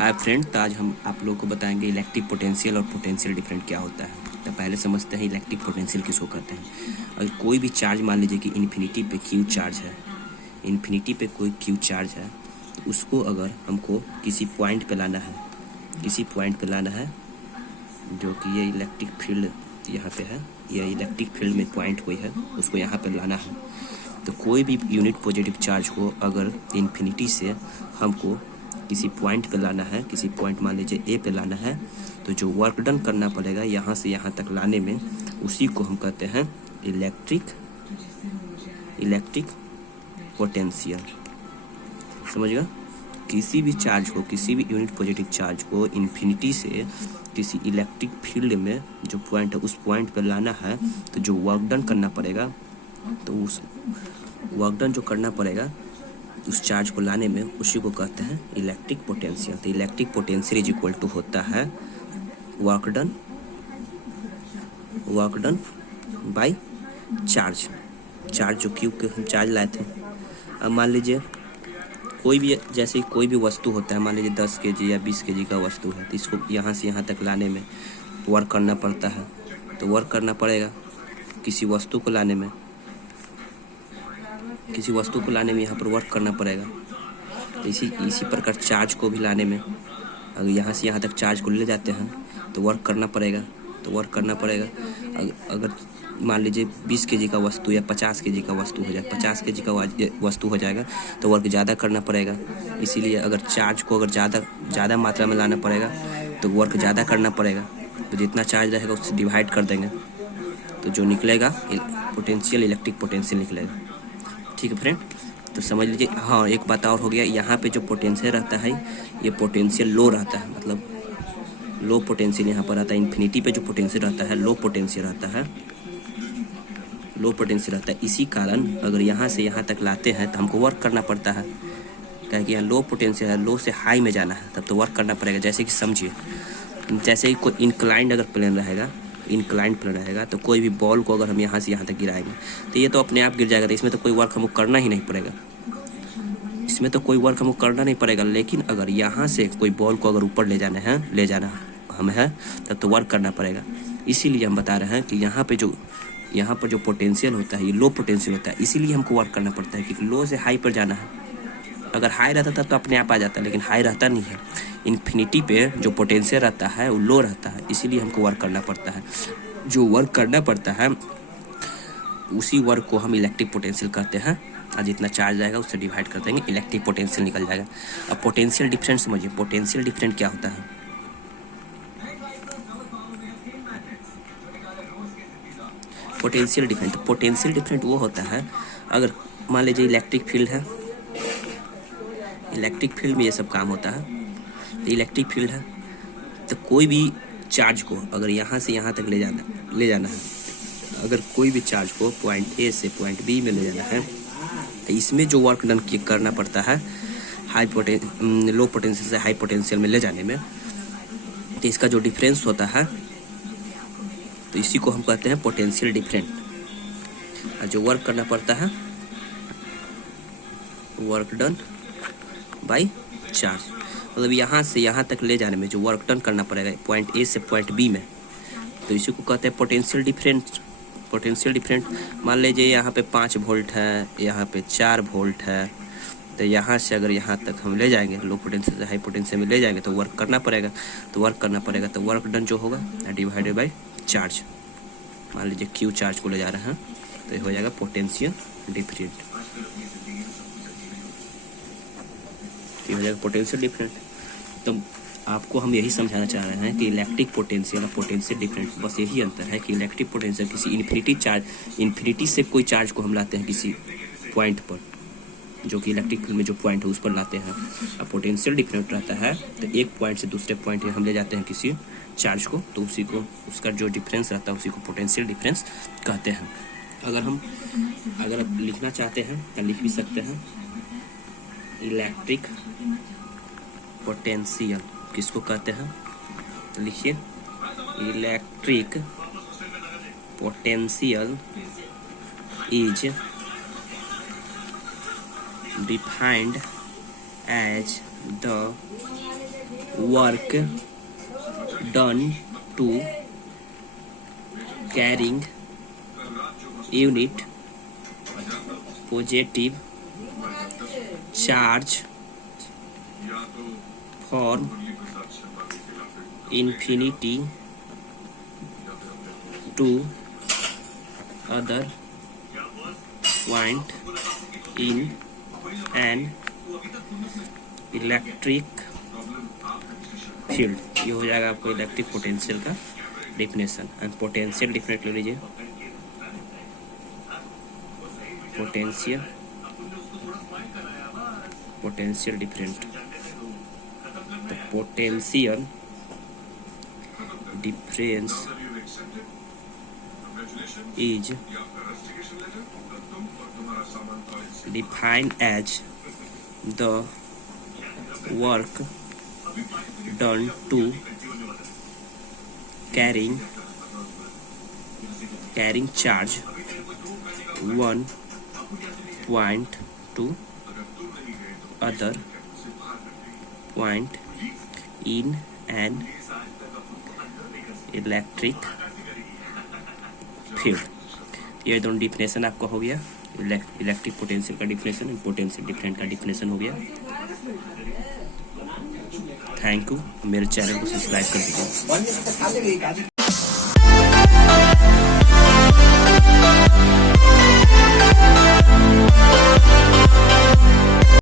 Hi friend, तो आज हम आप लोगों को बताएंगे इलेक्ट्रिक पोटेंशियल और पोटेंशियल डिफरेंट क्या होता है। तो पहले समझते हैं इलेक्ट्रिक पोटेंशियल किसको कहते हैं। अगर कोई भी चार्ज मान लीजिए कि इन्फिनिटी पे क्यू चार्ज है, इन्फिनिटी पे कोई क्यू चार्ज है, तो उसको अगर हमको किसी पॉइंट पे लाना है, किसी पॉइंट पे लाना है जो कि ये इलेक्ट्रिक फील्ड यहाँ पे है, ये इलेक्ट्रिक फील्ड में पॉइंट हुई है, उसको यहाँ पे लाना है। तो कोई भी यूनिट पॉजिटिव चार्ज को अगर इन्फिनिटी से हमको किसी पॉइंट पे लाना है, किसी पॉइंट मान लीजिए ए पे लाना है, तो जो वर्क डन करना पड़ेगा यहाँ से यहाँ तक लाने में, उसी को हम कहते हैं इलेक्ट्रिक पोटेंशियल। समझ गया। किसी भी चार्ज को, किसी भी यूनिट पॉजिटिव चार्ज को इन्फिनिटी से किसी इलेक्ट्रिक फील्ड में जो पॉइंट है उस पॉइंट पे लाना है, तो जो वर्क डन करना पड़ेगा, तो उस वर्क डन जो करना पड़ेगा उस चार्ज को लाने में, उसी को कहते हैं इलेक्ट्रिक पोटेंशियल। तो electric potential is equal to होता है वर्क डन बाय चार्ज जो क्यू के हम चार्ज लाए थे। अब मान लीजिए कोई भी, जैसे कोई भी वस्तु होता है, मान लीजिए 10 kg या 20 kg का वस्तु है, तो इसको यहाँ से यहाँ तक लाने में वर्क करना पड़ता है। तो वर्क करना पड़ेगा किसी वस्तु को लाने में, यहाँ पर वर्क करना पड़ेगा। तो इसी प्रकार चार्ज को भी लाने में, अगर यहाँ से यहाँ तक चार्ज को ले जाते हैं तो वर्क करना पड़ेगा। अगर मान लीजिए 20 kg का वस्तु या 50 kg का वस्तु हो जाए, 50 kg का वस्तु हो जाएगा, तो वर्क ज़्यादा करना पड़ेगा। इसीलिए अगर चार्ज को अगर ज़्यादा मात्रा में लाना पड़ेगा तो वर्क ज़्यादा करना पड़ेगा। तो जितना चार्ज रहेगा उससे डिवाइड कर देंगे, तो जो निकलेगा पोटेंशियल, इलेक्ट्रिक पोटेंशियल निकलेगा। ठीक है फ्रेंड, तो समझ लीजिए। हाँ, एक बात और हो गया, यहाँ पे जो पोटेंशियल रहता है ये पोटेंशियल लो रहता है, मतलब लो पोटेंशियल यहाँ पर रहता है। इन्फिनिटी पे जो पोटेंशियल रहता है लो पोटेंशियल रहता है। इसी कारण अगर यहाँ से यहाँ तक लाते हैं तो हमको वर्क करना पड़ता है, क्योंकि यहाँ लो पोटेंशियल है, लो से हाई में जाना है, तब तो वर्क करना पड़ेगा। जैसे कि समझिए, जैसे ही कोई इंक्लाइंड अगर प्लेन रहेगा, तो कोई भी बॉल को अगर हम यहाँ से यहाँ तक गिराएंगे तो ये तो अपने आप गिर जाएगा, तो इसमें तो कोई वर्क हमको करना ही नहीं पड़ेगा। लेकिन अगर यहाँ से कोई बॉल को अगर ऊपर ले जाना है तब तो वर्क करना पड़ेगा। इसीलिए हम बता रहे हैं कि यहाँ पर जो पोटेंशियल होता है ये लो पोटेंशियल होता है, इसीलिए हमको वर्क करना पड़ता है, क्योंकि लो से हाई पर जाना है। अगर हाई रहता था तो अपने आप आ जाता, लेकिन हाई रहता नहीं है। इन्फिनिटी पे जो पोटेंशियल रहता है वो लो रहता है, इसीलिए हमको वर्क करना पड़ता है। जो वर्क करना पड़ता है उसी वर्क को हम इलेक्ट्रिक पोटेंशियल कहते हैं, और जितना चार्ज आएगा उससे डिवाइड कर देंगे, इलेक्ट्रिक पोटेंशियल निकल जाएगा। अब पोटेंशियल डिफरेंट समझिए। पोटेंशियल डिफरेंट क्या होता है? पोटेंशियल डिफरेंट वो होता है, अगर मान लीजिए इलेक्ट्रिक फील्ड है, इलेक्ट्रिक फील्ड में ये सब काम होता है। तो इलेक्ट्रिक फील्ड है तो कोई भी चार्ज को अगर यहाँ से यहाँ तक ले जाना है, अगर कोई भी चार्ज को पॉइंट ए से पॉइंट बी में ले जाना है, तो इसमें जो वर्क डन करना पड़ता है लो पोटेंशियल से हाई पोटेंशियल में ले जाने में, तो इसका जो डिफरेंस होता है तो इसी को हम कहते हैं पोटेंशियल डिफरेंट। और जो वर्क करना पड़ता है वर्क डन बाय चार्ज, मतलब यहाँ से यहाँ तक ले जाने में जो वर्क डन करना पड़ेगा पॉइंट ए से पॉइंट बी में, तो इसी को कहते हैं पोटेंशियल डिफरेंट। मान लीजिए यहाँ पे 5 वोल्ट है, यहाँ पे 4 वोल्ट है, तो यहाँ से अगर यहाँ तक हम ले जाएंगे, लो पोटेंशियल से हाई पोटेंशियल में ले जाएंगे, तो वर्क करना पड़ेगा। तो वर्क डन जो होगा डिवाइडेड बाय चार्ज। मान लीजिए क्यू चार्ज को ले जा रहे हैं, तो ये हो जाएगा पोटेंशियल डिफरेंट। तो आपको हम यही समझाना चाह रहे हैं कि इलेक्ट्रिक पोटेंशियल और पोटेंशियल डिफरेंट, बस यही अंतर है कि इलेक्ट्रिक पोटेंशियल किसी इन्फिनिटी से कोई चार्ज को हम लाते हैं किसी पॉइंट पर, जो कि इलेक्ट्रिक फील्ड में जो पॉइंट है उस पर लाते हैं। और पोटेंशियल डिफरेंट रहता है, तो एक पॉइंट से दूसरे पॉइंट हम ले जाते हैं किसी चार्ज को, तो उसी को, उसका जो डिफरेंस रहता है उसी को पोटेंशियल डिफरेंस कहते हैं। अगर आप लिखना चाहते हैं तो लिख भी सकते हैं इलेक्ट्रिक पोटेंशियल किसको कहते हैं, तो लिखिए electric potential is defined as the work done to carrying unit positive charge from infinity to other point in an electric field. ये हो जाएगा आपको इलेक्ट्रिक पोटेंशियल का डिफिनेशन। एंड पोटेंशियल डिफरेंट ले लीजिए। Potential different. तो potential difference is defined as the work done to carrying charge 1 point to other point in an electric field। ये दोनों डिफिनेशन आपका हो गया। इलेक्ट्रिक पोटेंशियल का डिफिनेशन, पोटेंशियल डिफरेंट का डिफिनेशन हो गया। Thank you. मेरे चैनल को सब्सक्राइब कर दीजिए।